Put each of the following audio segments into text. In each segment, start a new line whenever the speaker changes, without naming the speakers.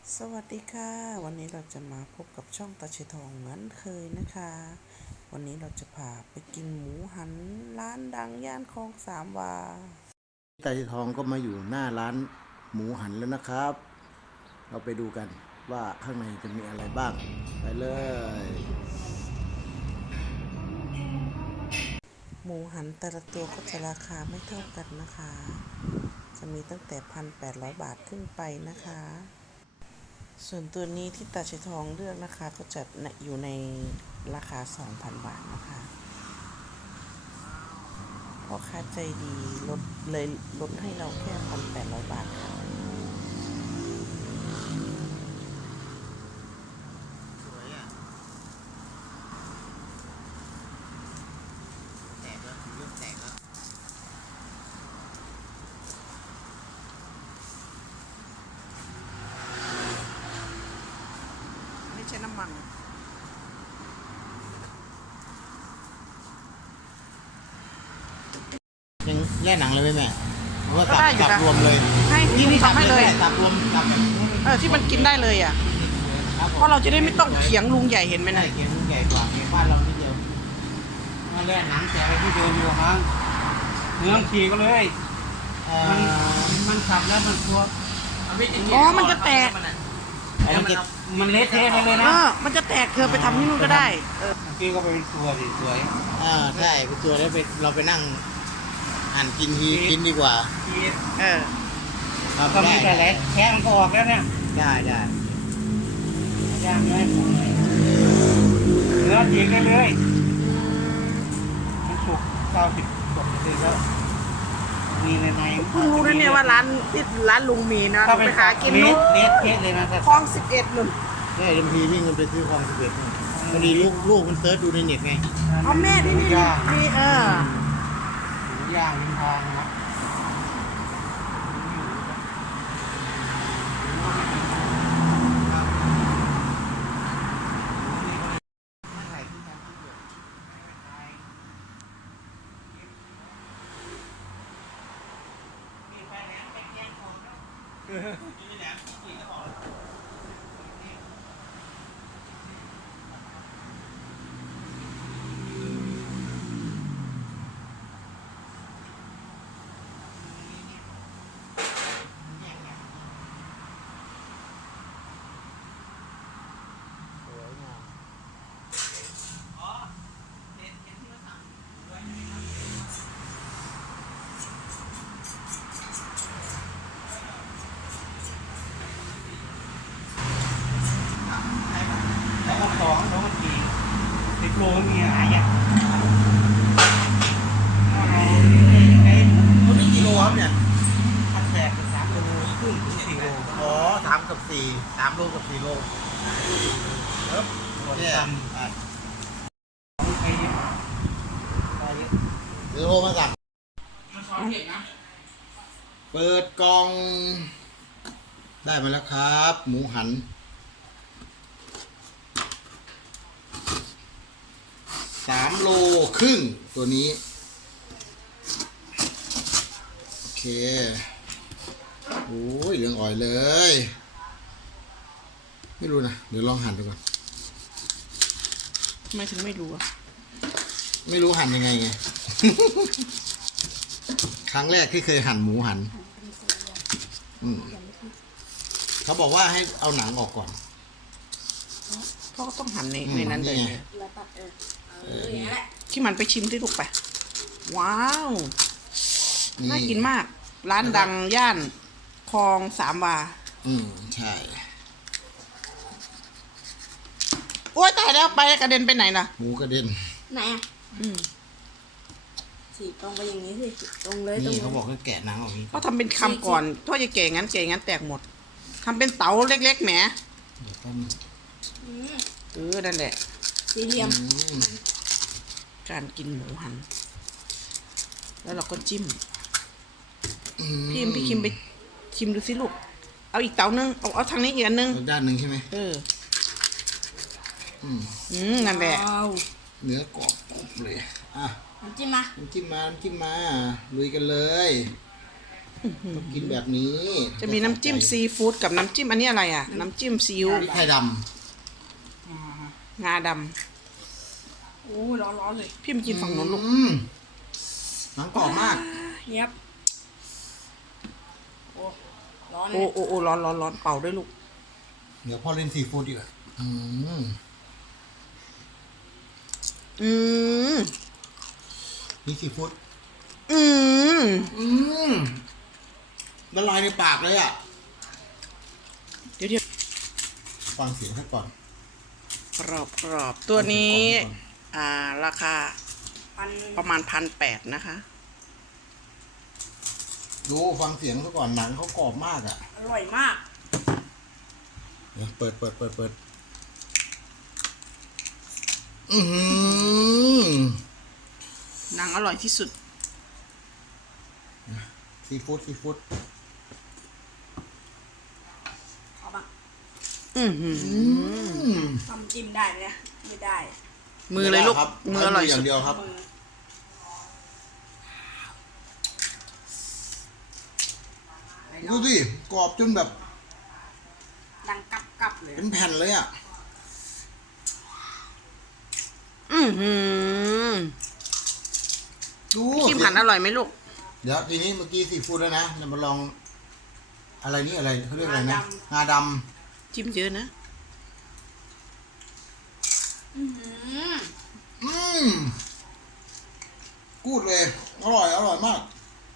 สวัสดีค่ะวันนี้เราจะมาพบกับช่องตาชีทองเหมือนเคยนะคะวันนี้เราจะพาไปกินหมูหันร้านดังย่านคลองสามวา
ตาชีทองก็มาอยู่หน้าร้านหมูหันแล้วนะครับ เราไปดูกันว่าข้างในจะมีอะไรบ้างไปเลย
หมูหันแต่ละตัวก็จะราคาไม่เท่ากันนะคะจะมีตั้งแต่1,800 บาทขึ้นไปนะคะส่วนตัวนี้ที่ตาชีทองเลือกนะคะก็จะอยู่ในราคา 2,000 บาทนะคะพ่อค้าใจดีลดให้เราแค่1,800 บาทค่ะ
สวยอ่ะแตกแล้วเริ่มแตกแล้ว
ไม่ใช่น้ำมัน
ยังแล่หนังเลยไหมแม่หรือว่า
ก็ได้อยู่
สับ
นะ
รวมเลย
ให้นี่ทำให้เลย
สับรวมสับแบบ
ที่มันกินได้เลยอ่ะ
ครับผม
เพราะเราจะได้ไม่ต้องเขียงลุงใหญ่เห็นไหม
ไม่
นะ
ได้เขียนใหญ่กว่าเขียนบ้านเราที่เดียวมาแล่หนังแจกไปที่เดิมอยู่มั้ง
เนื้อฉีกก็เลย มัน
มั
มันสับแล้วมันตัว
อ๋อมันจะแตก
อันนั้นจะ
มันเละเทะไปเลยนะ
มันจะแตกเธอไปทำที่นู่นก็ได้
เมื่อกี้ก็เป็นตัวสิสวย
ใช่เป็นตัวแล้วเราไปนั่งหั่นกินกินดีกว่า
ฉีก
ครับ
ก็มีแต่แหละแค่มันก็ออกแล้วเนี่ย
ได้
ย่างเลยเนื้อฉีกได้เลยมันสุก90%แล้วมีใน
เพิ่งรู้นะเนี่ยว่าร้านลุงมีนะ
ถ้า
ไป
เป็น
หากิน
เละ
นุ๊ก
เละเทะเลยนะแต่
คลอง11นุ่น
ใช่บางทีวิ่งกันไปซื้อของ11พอดีลูกมันเซิร์ชดูในเน็ตไง
เอาแม่ที่นี่มี
หมูย่างริมทางนะ แล้วก็2มันกี่10 โลมีหายอ่ะ
มันมีกี่โลครับเนี่ย
พันแตกเป็น3 โลครึ่งถึง4 โล
อ๋อ3 กับ 4 3 โลกับ 4 โลครับ
ส่วน
เนี่ย
ต่ำไปเยอะไปเยอะ
เดี๋ยวโทรมาสั่งเปิดกล่องได้มาแล้วครับ หมูหัน3 โลครึ่งตัวนี้โอเคโอ้ยเหลืองอ่อยเลย ไม่รู้นะเดี๋ยวลองหั่นดูก่อน
ทำไมถึงไม่รู้อ่ะ
ไม่รู้หั่นยังไงไง ครั้งแรกที่เคยหั่นหมูหันเขาบอกว่าให้เอาหนังออกก่อน
พ่อก็ต้องหั่นในนั้นเลย
นี่ไง
ที่มันไปชิมที่ลูกไปว้าวน่ากิน
นี่
มาก ร้านดังย่านคลองสามวา
ใช่
โอ๊ยตายแล้วไปกระเด็นไปไหนล่ะ
หมูกระเด็น
ไหนอ่ะสีตรงไปอย่างนี้สิตรงเลยตรง
นี่
เล
เขา
ย
บอกให้แกะหนังออกนี้
เขาทำเป็นคำก่อนถ้าจะแก่งั้นแตกหมดทำเป็นเต๋าเล็กๆแหม
เดี๋ยวแป๊บนึง
นั่นแหละ
สี่เหลี่ยม
อืม
การกินหมูหัน แล้วเราก็จิ้ม
อืม
พี่คิมไปชิมดูสิลูก เอาอีกเต๋านึงเอาทางนี้อีกอันนึง
อีกด้านหนึ่งใช่ไหม
นั่นแหละ
ว้าว
เนื้อกรอบกรุบเลยอ่ะ
น้ำจิ้มมา
น้ำจิ้มมาลุยกันเลยต้องกินแบบนี้
จะมีน้ำจิ้มซีฟู้ดกับน้ำจิ้มอันนี้อะไรอ่ะ น้ำจิ้มซีอิ๊ว
พริกไทยด
งาด
โอ้ยร้อนๆเลย
ำพี่มากินฝั่งโน้นลูก
หนังกรอบมาก
เงียบโอ้ร้อนเล
โอ้
ย
โอ้โอ้ร้อนร้อนร้อนเป่าด้วยลูก
เดี๋ยวพ่อเล่นซีฟู้ดดีกว่าอืม
อืม
นี่ซีฟู้ด
อืม
ละลายในปากเลยอ่ะ
เดี๋ยวเดี๋ยว
ฟังเสียงซะก่อน
กรอบกรอบตัวนี้
ก่อน
ราคา
พัน
ประมาณ1,800นะคะ
ดูฟังเสียงซะก่อนหนังเขากรอบมากอ่ะ
อร่อยมาก
เดี๋ยวเปิด
หนังอร่อยที่สุด
ซีฟู้ด
ขอบ้าง
อือหือ
ทำจิ้มได้ไหมเนี่ยไม่ได้
มือเลยลูก
ครับ
มืออร่อย
อ
สุ
ย่า
ด
งเดียวครับ
มือไหน
ดู
เนาะ
สิกรอบจนแบบ
ดังกับเลย
เป็นแผ่นเลยอ่ะ
อือหือ
ดู
ขี้ผันอร่อยไหมลูก
เดี๋ยวทีนี้เมื่อกี้ซีฟู้ดแล้วนะเรามาลอง อะไรนี่อะไรเขาเรียกอะไรนะงาด
จิ้มเยอะนะ
อื้อหือ
กูดเลย อร่อยมาก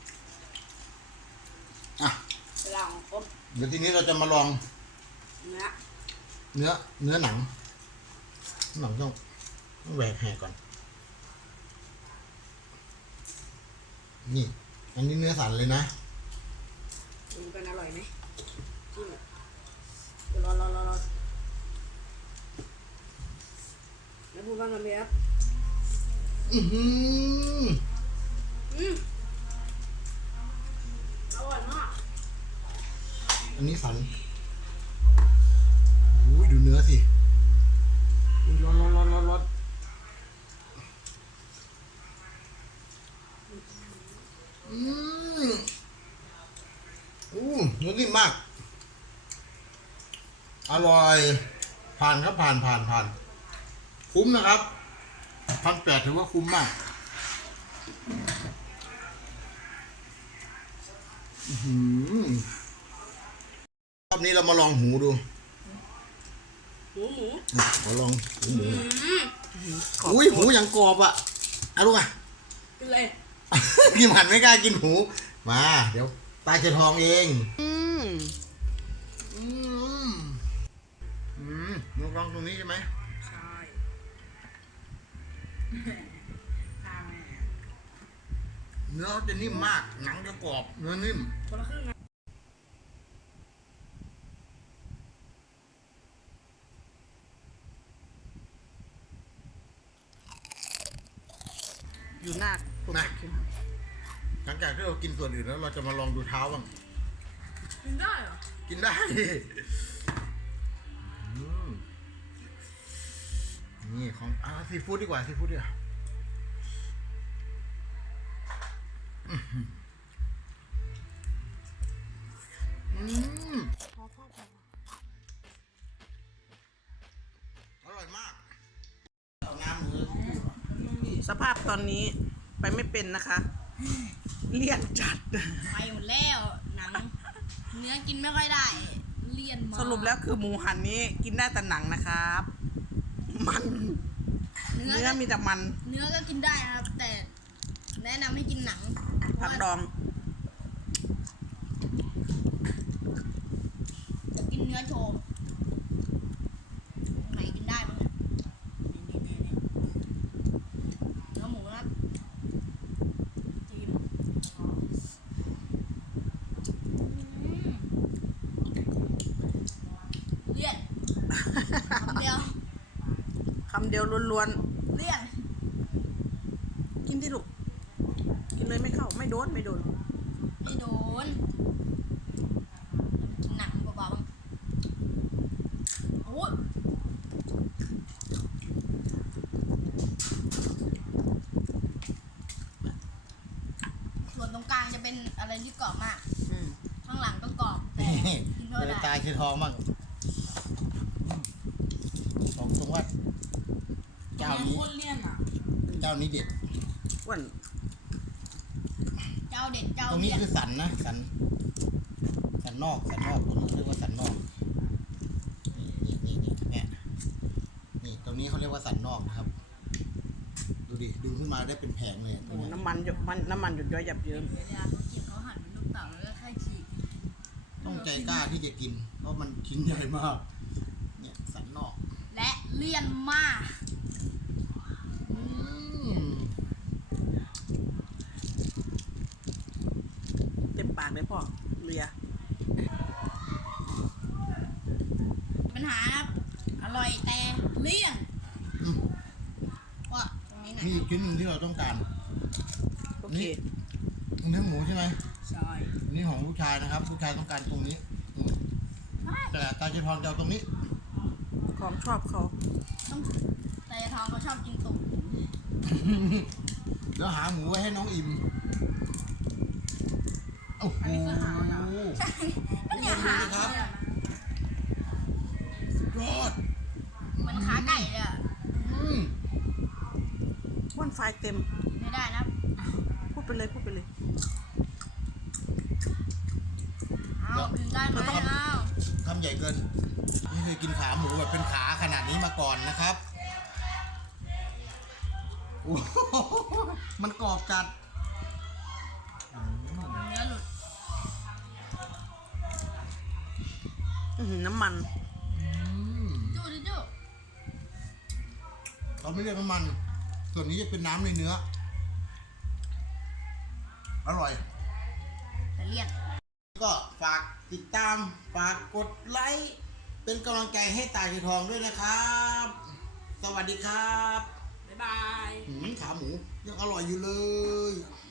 อ่ะ
เวลาของครบ
เดี๋ยวทีนี้เราจะมาลอง
เนื้อ
เนื้อหนังต้องแหวกแหกก่อน นี่ อันนี้เนื้อสันเลยนะ
ดูกันอร่อยไหมจิ้มเดี๋ยวร้อนแล้วพูดบ้างกันไหมครับ
อือหือ
อร่อยมาก
อันนี้สันอุ้ยดูเนื้อสิอุ้ยร้อนเนื้อนิ่มมาก อร่อย ผ่านครับผ่านคุ้มนะครับ1,800ถือว่าคุ้มมากรอบนี้เรามาลองหูดู
หมู
ขอลองหู
กรอบ
อุ้ยหูอย่างกรอบอ่ะเอาลูกอ่ะ
กินเลย
พี่หมันไม่กล้ากินหู มา เดี๋ยวตาจะทองเอง
อืม
ลองตรงนี้ใช่ไหม
ใช่
เนื้อเขาจะนิ่มมาก หนังจะกรอบ เนื้อนิ่ม
คนละครึ่งนะ
อยู่หน้าคุณ
นะ หลังจากที่เรากินส่วนอื่นแล้วเราจะมาลองดูเท้าบ้าง
กินได้เหรอ
กินได้นี่ของซีฟู้ดดีกว่าซีฟู้ดดีกว่าอร่อยมากน้ำมือ
สภาพตอนนี้ไปไม่เป็นนะคะ เลี่ยนจัด
ไปหมดแล้วหนัง เนื้อกินไม่ค่อยได้เลี่ยนมาก
สรุปแล้วคือหมูหันนี้กินได้แต่หนังนะครับ มัน
เนื้
เนื้อมีแต่มัน
เนื้อก็กินได้นะครับ แต่แนะนำให้กินหนัง
ผักดอง
จะกินเนื้อโชว์ไหนกินได้บ้างเนี่ยนี่เนื้อหมูนะครับจิ้มเลี่ยนคำเดียว
คำเดียวล้วน
เลี่ยน
ๆ กินที่ลูก กินเลยไม่เข้า ไม่โดน
ไม่โดนกินหนังเบาๆบ้างโอ้ยส่วนตรงกลางจะเป็นอะไรที่กรอบมาก
ตาเชียทองบ้างบอกตรงว่าเจ้านี้
โคตรเลี่ยนอ่ะ
เจ้านี้เด็ด
อ้วน
เจ้าเด็ดเจ้า
ตรงนี้
เลี่ยน
คือสันนะสันนอกตรงนี้เรียกว่าสันนอกนี่เนี่ยนี่ตรงนี้เขาเรียกว่าสันนอกนะครับ ดูดิดึงขึ้นมาได้เป็นแผงเลยตร
โอ้
ง
โห
เนี้ย
น้ำมันหยดย้อยยับเยิ้ม
เวลาเขากินเขาหั่นเป็นลูกเต๋าแล้วก็ค่อยฉีก
ต้องใจกล้าที่จะกิน เพราะมันชิ้นใหญ่มาก เนี่ยสันนอก
และเลี่ยนมาก
อืม
เต็มปากเลยพ่อเลีย
ปัญหาครับอร่อยแต่เลี่ยน
อืม
ว่าตรงนี้ไหน
นี่อีกชิ้นหนึ่งที่เราต้องการ
โอเค
เนื้อหมูใช่ไหม
ใช่
อันนี้ของลูกชายนะครับลูกชายต้องการตรงนี้อืมแต่ตาเจทองจะเอาตรงนี้
ของชอบเขา
ต้องแต่ทองเขาชอบกินตุ่ม
เดี๋ยวหาหมูไว้ให้น้องอิ่มโอ้โห
มันอย่าหา
ครับ ยอด
มันขาไก่เลยอะ
อืม
อ้วนไฟเต็ม
ไม่ได้นะ
พูดไปเลยพูดไปเลย
เอากินได้ไหมเอา
คำใหญ่เกินไม่เคยกินขาหมูแบบเป็นขาขนาดนี้มาก่อนนะครับโอ้โหมันกรอบจัด
เนื้อหลุด
น้ำมัน
จู้จู้
เราไม่เรียกน้ำมัน ส่วนนี้จะเป็นน้ำในเนื้อ อร่อย
แต่เลี่ยน
ก็ฝากติดตาม ฝากกดไลค์ เป็นกำลังใจให้ตาเชียทองด้วยนะครับ สวัสดีครับ
บ๊ายบาย
ขาหมูยังอร่อยอยู่เลย